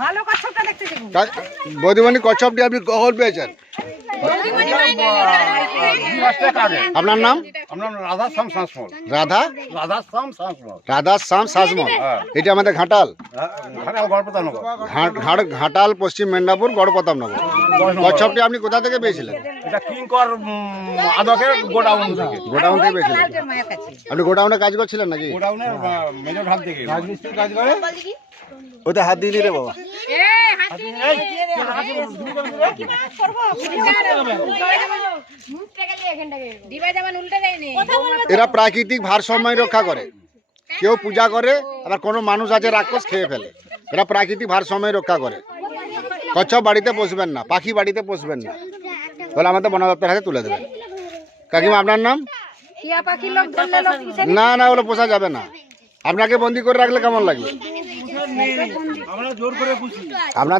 ভালো কচ্ছপটা দেখতে দেখুন। বৌদিমণি কচ্ছপটি আপনি কখন পেয়েছেন? আপনার নাম? রাধা রাধাশ্যাম সাঁসমল রাধা? শ্যাম সাজমল হ্যাঁ। এটা আমাদের ঘাটাল। ঘাট ঘাটাল পশ্চিম মেদিনীপুর গড়প্রতাপনগর কচ্ছপটি আপনি কোথা থেকে পেয়েছিলেন? গোডাউন থেকে। পেয়েছিলেন। আপনি গোডাউনে কাজ করছিলেন নাকি? ওটা হাত দিয়ে রে বাবা। এরা প্রাকৃতিক ভারসাম্য রক্ষা করে। কেউ পূজা করে আবার কোনো মানুষ আছে রাক্ষস খেয়ে ফেলে। এরা প্রাকৃতিক ভারসাম্য রক্ষা করে। কচ্ছপ বাড়িতে বসবেন না পাখি বাড়িতে বসবেন না। বলে আমাদের বন দপ্তর হাতে তুলে দেবেন। কাকিমা আপনার নাম? না না ওগুলো পোষা যাবে না। আপনাকে বন্দি করে রাখলে কেমন লাগবে?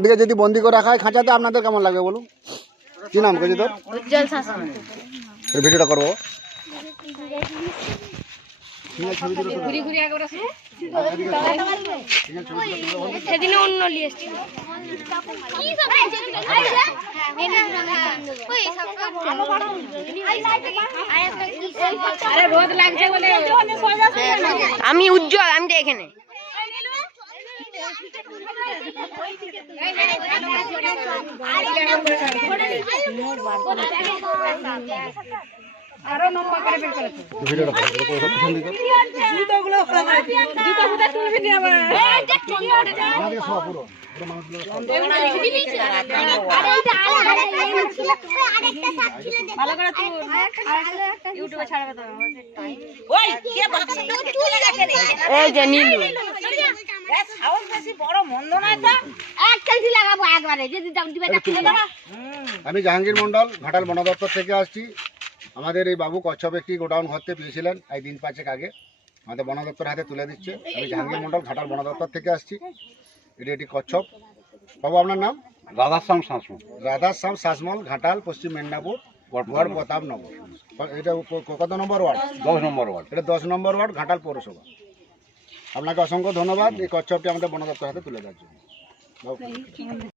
দিকে যদি বন্দি করে রাখা হয় খাঁচাতে আপনাদের কেমন লাগবে বলুন? কি নাম কেজি তোর? ভিডিওটা করব। সেদিনে অন্য নিয়ে এসেছিল। আমি উজ্জ্বল আমি এখানে। আরও নম্বর করে ছাড়বে তো আমি জাহাঙ্গীর মন্ডল ঘাটাল বন দপ্তর থেকে আসছি। আমাদের এই বাবু কচ্ছপ একটি গোডাউন ঘরতে পেয়েছিলেন এই দিন পাঁচেক আগে। আমাদের বন দপ্তর হাতে তুলে দিচ্ছে। আমি জাহাঙ্গীর মন্ডল ঘাটাল বন দপ্তর থেকে আসছি। এটি একটি কচ্ছপ। বাবু আপনার নাম? রাধাশ্যাম সাঁসমল রাধা শ্যাম শাসমল ঘাটাল পশ্চিম মেদিনীপুর ওয়ার্ড প্রতাপনগর এটা কত নম্বর ওয়ার্ড? দশ নম্বর ওয়ার্ড। এটা দশ নম্বর ওয়ার্ড ঘাটাল পৌরসভা। আপনাকে অসংখ্য ধন্যবাদ এই কচ্ছপটি আমাদের বন দপ্তর হাতে তুলে দেওয়ার জন্য।